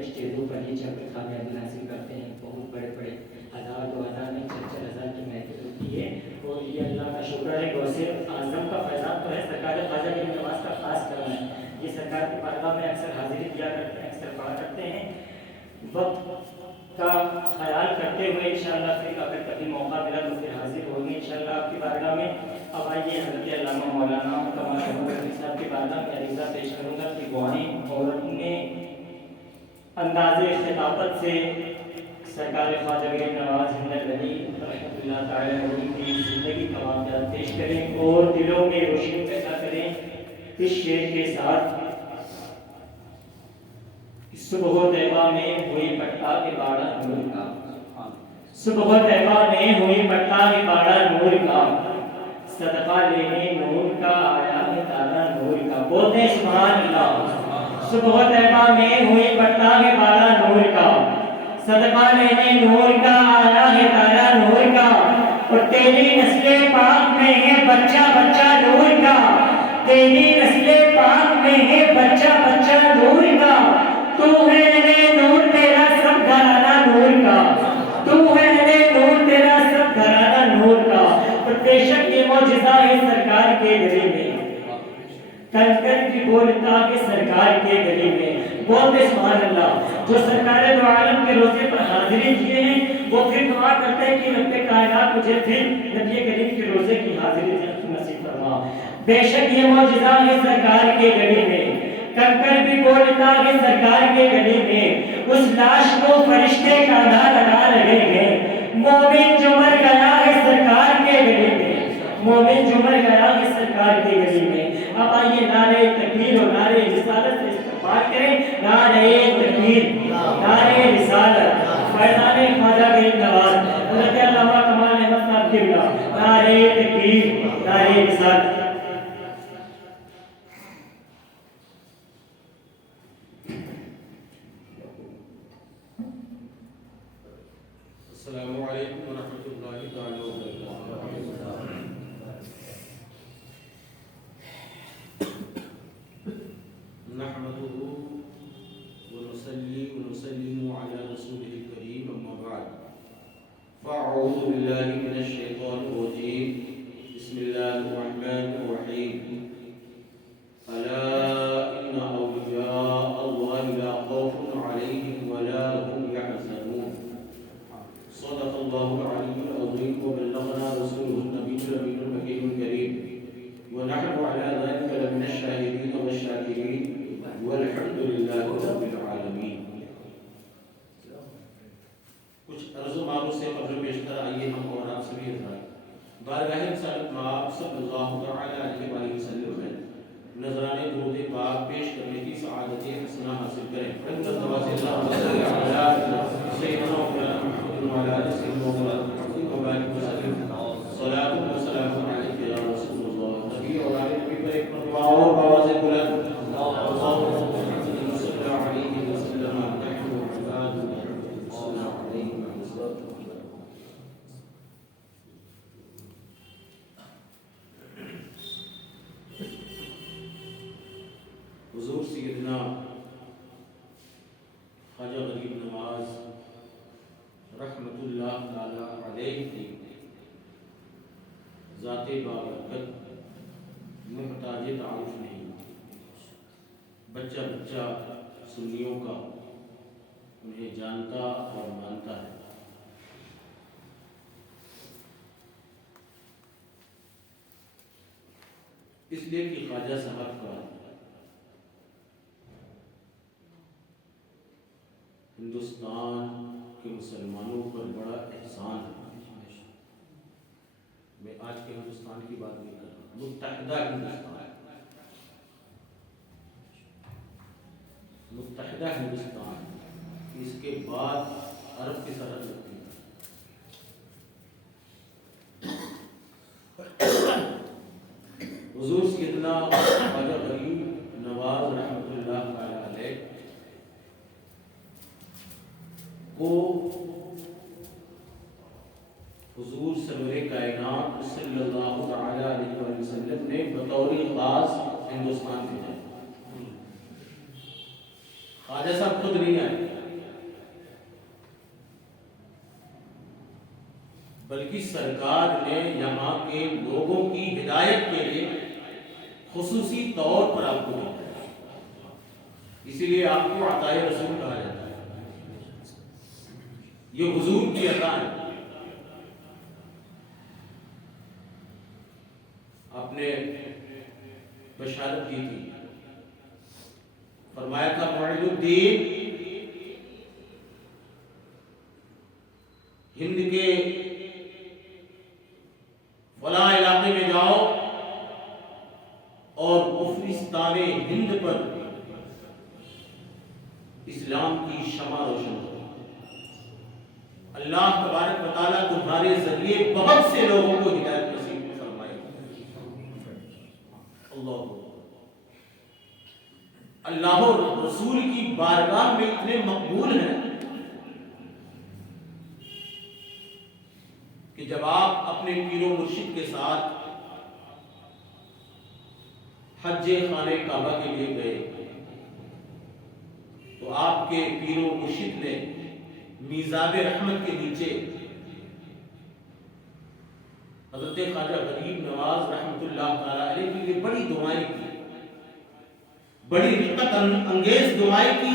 اسٹیجوں پر ہی جا کر کامیابی حاصل کرتے ہیں. بہت بڑے بڑے 1000 2000 نہیں 4,000 کی محفل ہوتی ہے. اور یہ اللہ کا شکر ہے. غوث اعظم کا فیضان تو ہے. سرکار خواجہ کی نواز کا خاص کرم ہے. یہ سرکار کی بارگاہ میں اکثر حاضری دیا کرتے ہیں, اکثر پڑھا کرتے ہیں. وقت کا خیال کرتے ہوئے انشاءاللہ پھر اگر کبھی موقع ملا تو پھر حاضر ہوں گے انشاءاللہ آپ کی بارگاہ میں. اب آئیے حضرت علامہ مولانا کمال احمد صاحب کی بارگاہ میں عریضہ پیش کروں گا کہ دعائیں اور اپنے انداز خطابت سے سرکار خواجہ گیر نواز حیدر ولی رحمۃ اللہ تعالی علیہ کی زندگی کا واقعات پیش کریں اور دلوں میں روشنی پیدا کریں اس شعر کے ساتھ. صبح طیبہ میں ہوئی پٹا کے باڑا نور کا, صبح طیبہ میں ہوئی پٹا کے باڑا نور کا, صدقہ لینے نور کا آیا ہے تارا نور کا. بولتے ہیں سبحان اللہ. صبح طیبہ میں ہوئی پٹا کے باڑا نور کا, صدقہ لینے نور کا آیا ہے تارا نور کا. اور تیری نسل پاک میں ہے بچہ بچہ نور کا, تیری نسل پاک میں ہے بچہ بچہ نور کا. تو ہے نور تیرا سب گھرانہ نور کا, تو ہے نور تیرا سب گھرانہ نور کا. اور بے شک یہ معجزہ ہے سرکار کے گلی میں, کنکر کی بولتا ہے سرکار کے گلی میں. بولتے سبحان اللہ. جو سرکار دو عالم کے روزے پر حاضری کیے ہیں وہ پھر دعا کرتے ہیں کہ رب کائنات مجھے پھر نبی کریم کے روزے کی حاضری نصیب فرما. بے شک یہ معجزہ ہے سرکار کے گلی میں, کنکر بھی بولتا ہے سرکار کے گلی میں. اس لاش کو فرشتے کاندھا لگا رہے ہیں, مومن جو مر گیا ہے سرکار کے گلی میں, مومن جو مر گیا ہے سرکار کے گلی میں. اب آئیے نعرہ تکبیر اور نعرہ رسالت سے استقبال کریں. نعرہ تکبیر, نعرہ رسالت, فیضان خواجہ گیر نواز حضرت علامہ کمال احمد صاحب قبلہ. نعرہ تکبیر, نعرہ رسالت. السلام علیکم ورحمۃ اللہ تعالی وبرکاتہ. نحمده ونصلي ونسلم على رسوله الكريم اما بعد فاعوذ بالله من الشيطان الرجيم. بسم الله الرحمن الرحيم. الا ان اولياء الله لا خوف عليهم ولا هم يحزنون. صدق الله العلي العظيم وبلغنا رسوله النبي الامين المكين الكريم ونحن على ذلك لمن الشاهدين والشاكرين والحمد لله رب العالمين. کچھ عرض و معروف سے قبل پیش کر آئیے ہم اور آپ سبھی حضرات بارگاہ رسالت مآب صلی اللہ تعالی علیہ وآلہ وسلم میں نذرانے درود پاک پیش کرنے کی سعادت حسنہ حاصل کریں. اللہ صلی علی سیدنا مولانا محمد وعلی آلہ سیدنا مولانا محمد وبارک وسلم. صلاۃ و سلام علیک یا رسول اللہ. نبی اور آل نبی پر ایک مرتبہ اور بآواز بلند اللہم صلی علیہ وسلم. نحن عباد صلی علیہ وسلم. حضور سیدنا خواجہ غریب نواز رحمت اللہ تعالی علیہ کی ذات بابرکت محتاج تعارف نہیں. بچہ بچہ سنیوں کا انہیں جانتا اور مانتا ہے. اس لیے کہ خواجہ صاحب کا ہندوستان کے مسلمانوں پر بڑا احسان ہے. میں آج کے ہندوستان کی بات نہیں کر رہا, متحدہ ہندوستان, متحدہ ہندوستان. اس کے بعد عرب کی سرحد لگتی ہے. حضور سیدنا خواجہ غریب نواز رحمۃ اللہ تعالی علیہ کو حضور سرور کائنات صلی اللہ تعالی علیہ وسلم نے بطور خاص ہندوستان بھیجا. خواجہ صاحب خود نہیں آئے, بلکہ سرکار نے یہاں کے لوگوں کی ہدایت کے لیے خصوصی طور پر آپ کو بھیجا ہے، اسی لیے آپ کو عطائے رسول کہا جاتا ہے، یہ حضور کی عطا ہے۔ آپ نے بشارت کی تھی، فرمایا تھا معین الدین ہند کے فلاں علاقے میں جاؤ اور کفرستان ہند پر اسلام کی شمع روشن کرو، اللہ تبارک و تعالیٰ تمہارے ذریعے بہت سے لوگوں کو ہدایت نصیب فرمائے۔ اللہ اور رسول کی بارگاہ میں اتنے مقبول ہیں کہ جب آپ اپنے پیر و مرشد کے ساتھ حج خانہ کعبہ کے لیے گئے تو آپ کے پیر و مرشد نے میزاب رحمت کے نیچے حضرت خواجہ غریب نواز رحمۃ اللہ تعالی علیہ کے لیے بڑی دعائیں کی، بڑی رقت انگیز دعائیں کی،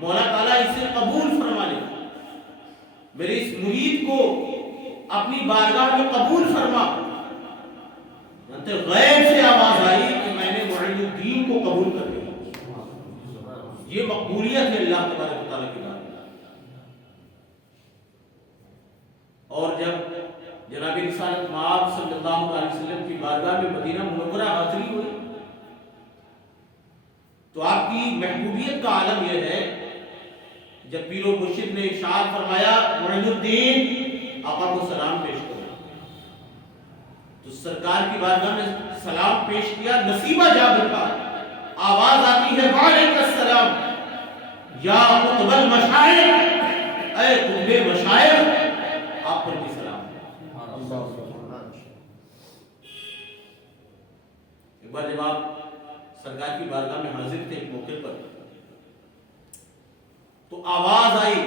مولا تعالیٰ اسے قبول فرما لے، میرے اس مرید کو اپنی بارگاہ میں قبول فرما۔ غیب سے آواز آئی کہ میں نے معین الدین کو قبول کر لیا۔ یہ مقبولیت ہے اللہ تبارک و تعالیٰ کی بارگاہ۔ اور جب جناب رسالت مآب صلی اللہ علیہ وسلم کی بارگاہ میں مدینہ منورہ حاضری ہوئی تو آپ کی محبوبیت کا عالم یہ ہے، جب پیر و مرشد نے ارشاد فرمایا معین الدین آقا کو سلام پیش کرو، تو سرکار کی بارگاہ میں سلام پیش کیا، نصیبہ جا بیٹھا، آواز آتی ہے وعلیکم السلام یا قطب المشائخ، اے قطب مشائخ، آپ پر بھی سلام۔ ایک بار جب آپ سرکار کی بارگاہ میں حاضر تھے ایک موقع پر تو آواز آئی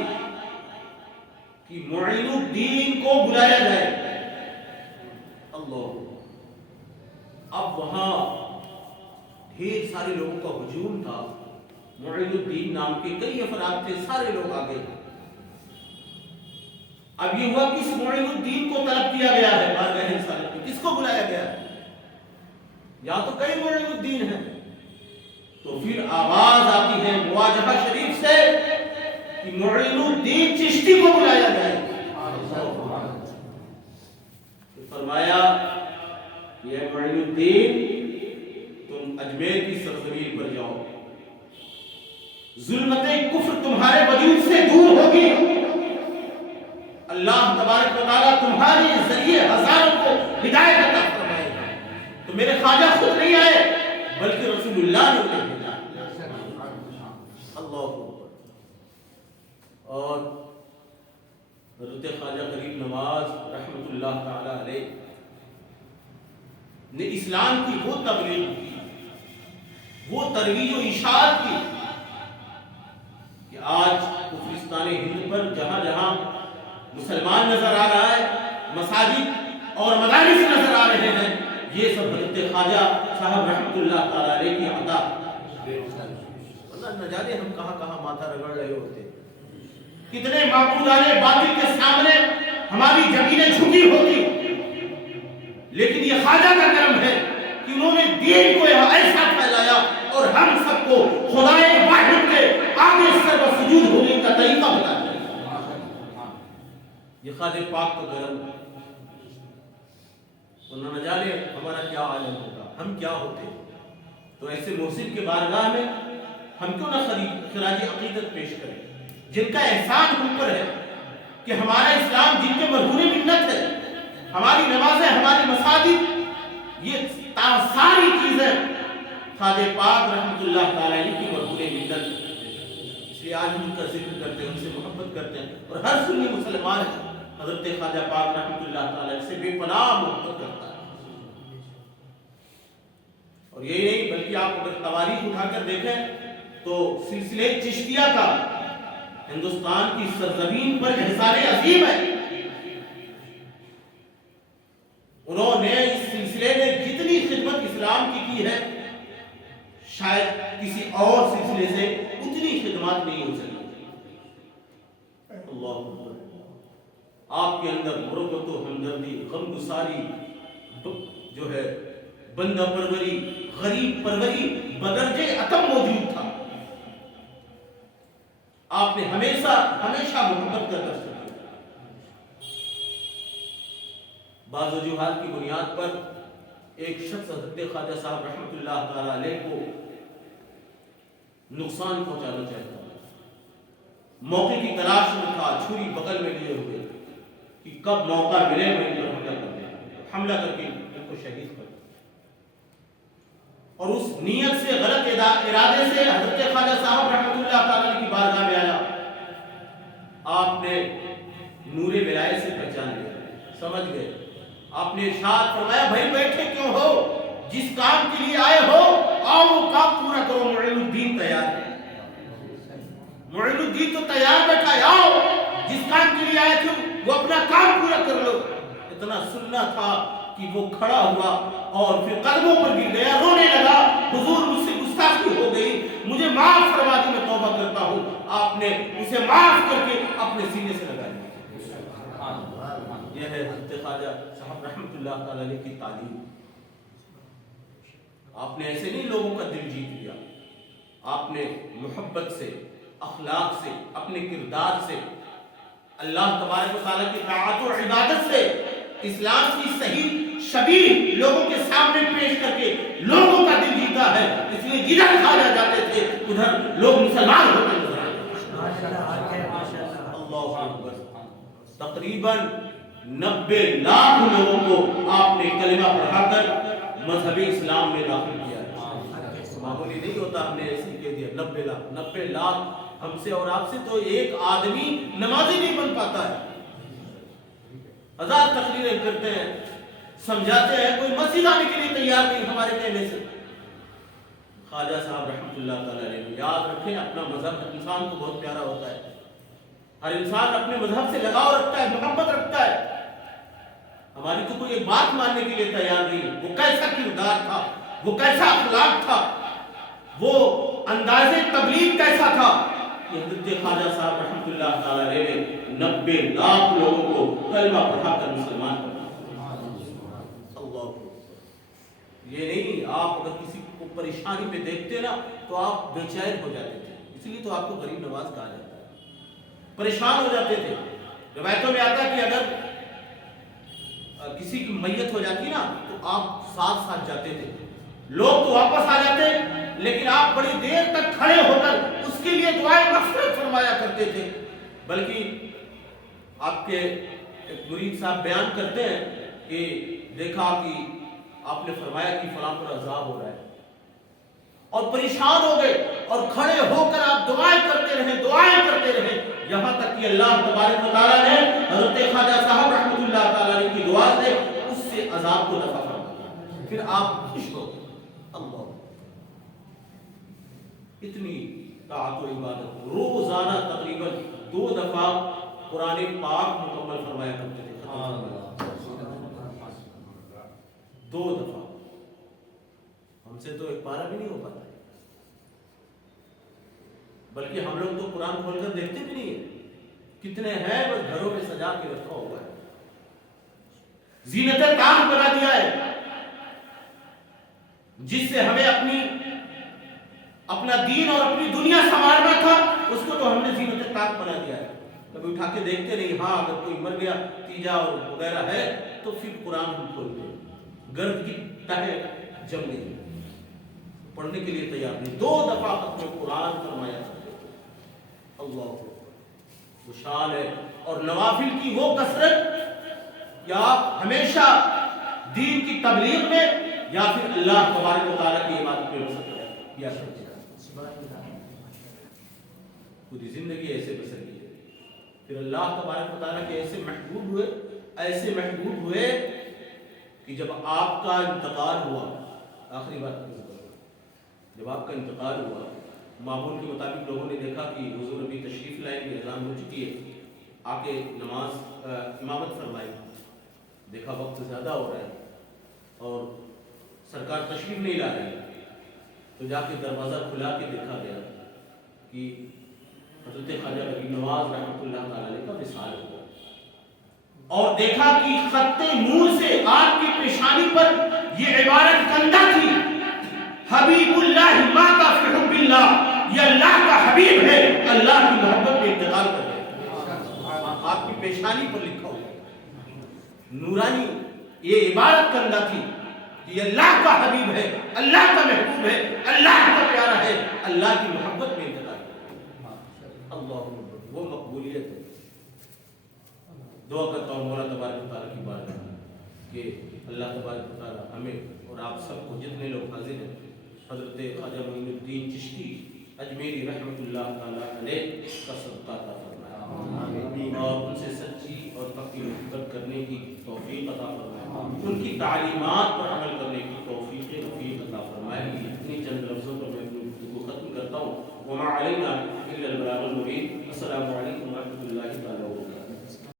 کہ معین الدین کو بلایا جائے۔ اللہ، اب وہاں ڈھیر سارے لوگوں کا ہجوم تھا، معین الدین نام کے کئی افراد تھے، سارے لوگ آ گئے۔ اب یہ ہوا کس معین الدین کو طلب کیا گیا ہے بارگاہ رسالت میں، کس کو بلایا گیا ہے؟ یا تو کئی معین الدین ہیں، تو پھر آواز آتی ہے مواجہہ شریف سے کہ معین الدین چشتی کو بلایا جائے۔ فرمایا یہ معین الدین تم اجمیر کی سرزمین پر جاؤ، ظلمت کفر تمہارے وجود سے دور ہوگی، اللہ تبارک و تعالیٰ تمہارے ذریعے ہزاروں کو ہدایت عطا فرمائے گا۔ تو میرے خواجہ خود نہیں آئے بلکہ رسول اللہ نے انہیں بھیجا۔ اللہ اکبر۔ اور حضرت خواجہ غریب نواز رحمۃ اللہ تعالی علیہ نے اسلام کی وہ تبلیغ کی، وہ ترویج و اشاعت کی کہ آج کفرستان ہند پر جہاں جہاں مسلمان نظر آ رہا ہے، مساجد اور مدارس نظر آ رہے ہیں، یہ سب حضرت خواجہ صاحب رحمۃ اللہ تعالی علیہ کی عطا۔ اللہ نہ جانے ہم کہاں کہاں ماتھا رگڑ رہے ہوتے، کتنے معبودان باطل کے سامنے ہماری زمینیں جھکی ہوتی، لیکن یہ خواجہ کا کرم ہے کہ انہوں نے دین کو ایسا پھیلایا اور ہم سب کو خدائے واحد کے آگے سر و سجود ہونے کا طریقہ بتا دیا۔ یہ خواجہ پاک کا کرم ہے، انہوں نے جانے ہمارا کیا عالم ہوگا، ہم کیا ہوتے۔ تو ایسے محسن کے بارگاہ میں ہم کیوں نہ خراج عقیدت پیش کریں، جن کا احسان ہم پر ہے کہ ہمارا اسلام جن کے مرہون منت ہے، ہماری نمازیں، ہماری مساجد، یہ ساری چیزیں خواجہ پاک رحمۃ اللہ تعالی علیہ کی مرہون منت ہے۔ اس لیے آج ہم ان کا ذکر کرتے ہیں، ان سے محبت کرتے ہیں، اور ہر سنی مسلمان حضرت خواجہ پاک رحمۃ اللہ تعالی علیہ سے بے پناہ محبت کرتا ہے۔ اور یہی نہیں بلکہ آپ اگر تواریخ اٹھا کر دیکھیں تو سلسلے چشتیہ کا ہندوستان کی سرزمین پر احسان عظیم ہے۔ کی ہے شاید کسی اور سلسلے سے اتنی خدمات نہیں ہو سکی. اللہ اکبر. آپ کے اندر مربت و ہمدردی، غم گساری، جو ہے بندہ پروری، غریب پروری بدرجے اتم موجود تھا. آپ نے ہمیشہ محبت کا درس دیا. بعض وجوہات کی بنیاد پر ایک شخص حضرت خواجہ صاحب رحمۃ اللہ تعالی علیہ کو نقصان پہنچانا چاہتا تھا. موقع کی تلاش میں تھا، چھری بغل میں لیے ہوئے کہ کب موقع ملے میں ان پر حملہ کر کے ان کو شہید کر. اور اس نیت سے، غلط ارادے سے حضرت خواجہ صاحب رحمۃ اللہ تعالی کی بارگاہ میں آیا. آپ نے نور ولایت سے پہچان لیا، سمجھ گئے. آپ نے ارشاد فرمایا بھائی بیٹھے کیوں ہو؟ جس کام کے لیے آئے ہو آؤ وہ کام پورا کرو. معین الدین تیار ہے. معین الدین تو تیار بیٹھا ہے، آؤ جس کام کے لیے آئے تھے وہ اپنا کام پورا کر لو. اتنا سننا تھا کہ وہ کھڑا ہوا اور پھر قدموں پر گر گیا، رونے لگا. حضور مجھ سے گستاخی ہو گئی، مجھے معاف فرما دیں، میں توبہ کرتا ہوں. آپ نے اسے معاف کر کے اپنے سینے سے لگا لیا. یہ ہے حضرت خواجہ صاحب رحمۃ اللہ تعالی علیہ کی تعلیم. آپ نے ایسے نہیں لوگوں کا دل جیت لیا، آپ نے محبت سے، اخلاق سے، اپنے کردار سے، اللہ تبارک و تعالیٰ کی طاعت و عبادت سے اسلام کی صحیح شبیہ لوگوں کے سامنے پیش کر کے لوگوں کا دل جیتا ہے. اس لیے جدھر خواجہ جاتے تھے ادھر لوگ مسلمان ہوتے نظر آتے. اللہ اکبر. تقریباً 90 لاکھ لوگوں کو آپ نے کلمہ پڑھا کر مذہبی اسلام میں داخل کیا. معمولی نہیں ہوتا، ہم نے ایسے کہہ دیا 90 لاکھ. ہم سے اور آپ سے تو ایک آدمی نمازی نہیں بن پاتا ہے. ہزار تقریریں کرتے ہیں، سمجھاتے ہیں، کوئی مسجد آنے کے لیے تیار نہیں ہمارے کہنے سے. خواجہ صاحب رحمۃ اللہ تعالی علیہ یاد رکھیں، اپنا مذہب انسان کو بہت پیارا ہوتا ہے. ہر انسان اپنے مذہب سے لگاؤ رکھتا ہے، محبت رکھتا ہے. ہماری تو کوئی ایک بات ماننے کے لیے تیار نہیں. وہ کیسا کردار تھا، وہ کیسا اخلاق تھا، وہ انداز تبلیغ کیسا تھا. یہ حضرت خواجہ صاحب رحمۃ اللہ تعالی علیہ نے 90 لاکھ لوگوں کو کلمہ پڑھا کر مسلمان بنا. اللہ. یہ نہیں آپ اگر کسی کو پریشانی میں دیکھتے نا تو آپ بے چین ہو جاتے تھے. اس لیے تو آپ کو غریب نواز کہا جاتا ہے. پریشان ہو جاتے تھے. روایتوں میں آتا ہے کہ اگر کسی کی میت ہو جاتی نا تو آپ ساتھ جاتے تھے. لوگ تو واپس آ جاتے لیکن آپ بڑی دیر تک کھڑے ہو کر اس کے لیے دعائیں مغفرت فرمایا کرتے تھے. بلکہ آپ کے ایک مرید صاحب بیان کرتے ہیں کہ دیکھا کہ آپ نے فرمایا کہ فلاں پر عذاب ہو رہا ہے اور پریشان ہو گئے اور کھڑے ہو کر آپ دعائیں کرتے رہے یہاں تک کہ اللہ تبارک و تعالیٰ نے حضرت خواجہ صاحب رحمۃ اللہ تعالیٰ علیہ کی دعا سے اس سے عذاب کو دفع فرمایا. پھر آپ خوش ہو. اللہ. اتنی طاعت و عبادت. روزانہ تقریباً 2 دفعہ قرآن پاک مکمل فرمایا کرتے تھے. 2 دفعہ. ہم سے تو ایک پارہ بھی نہیں ہو پاتا، بلکہ ہم لوگ تو قرآن کھول کر دیکھتے بھی نہیں ہیں. کتنے ہیں بس گھروں میں سجا کے رکھا ہوا ہے. زینت طاق بنا دیا ہے جس سے ہمیں اپنا دین اور اپنی دنیا سنوارنا تھا، اس کو تو ہم نے زینت طاق بنا دیا ہے. کبھی اٹھا کے دیکھتے نہیں. ہاں اگر کوئی مر گیا تیجا اور وغیرہ ہے تو پھر قرآن ہم کھولتے ہیں. گرد کی تہے جم نہیں، پڑھنے کے لیے تیار نہیں. 2 دفعہ ختم قرآن فرمایا. اللہ وہ شان ہے. اور نوافل کی وہ کثرت کہ آپ ہمیشہ دین کی تبلیغ میں یا پھر اللہ تبارک و تعالیٰ کی عبادت میں بسر کیا کرتے ہیں. پوری زندگی ایسے بسر کی. پھر اللہ تبارک و تعالیٰ کے ایسے محبوب ہوئے کہ جب آپ کا انتقال ہوا، آخری بات جب آپ کا انتقال ہوا، معمول کے مطابق لوگوں نے دیکھا کہ حضور ابھی تشریف لائیں گے، اذان ہو چکی ہے، آ کے نماز امامت فرمائی. دیکھا وقت زیادہ ہو رہا ہے اور سرکار تشریف نہیں لا رہے تو جا کے دروازہ کھلا کے دیکھا گیا کہ حضرت خواجہ غریب نواز رحمۃ اللہ تعالی کا وصال ہوا اور دیکھا کہ خط نور سے آپ کی پیشانی پر یہ عبارت کندہ تھی، حبیب اللہ ما کا فی حب اللہ، یہ اللہ کا حبیب ہے، اللہ کی محبت میں انتقال کر رہے ہیں۔ آپ کی پیشانی پر لکھا ہوا نورانی یہ عبارت کندہ تھی کہ یہ اللہ کا حبیب ہے، اللہ کا محبوب ہے، اللہ کا پیارا ہے، اللہ کی محبت میں انتقال کر رہے ہیں۔ اللہ وہ مقبولیت ہے۔ دعا کرتا ہوں مولا تبارک و تعالیٰ کی بارگاہ میں کہ اللہ تبارک و تعالیٰ ہمیں اور آپ سب کو جتنے لوگ حاضر ہیں حضرت خواجہ معین الدین چشتی اجمیری رحمۃ اللہ تعالیٰ علیہ کا صدقہ عطا فرمائے اور ان سے سچی اور پکی محبت کرنے کی توفیق عطا فرمائے، ان کی تعلیمات پر عمل کرنے کی توفیق عطا فرمائے۔ اتنی چند لفظوں پر میں اپنی گفتگو ختم کرتا ہوں۔ وما علینا الا البلاغ المبین۔ السلام علیکم ورحمۃ اللہ تعالیٰ وبرکاتہ۔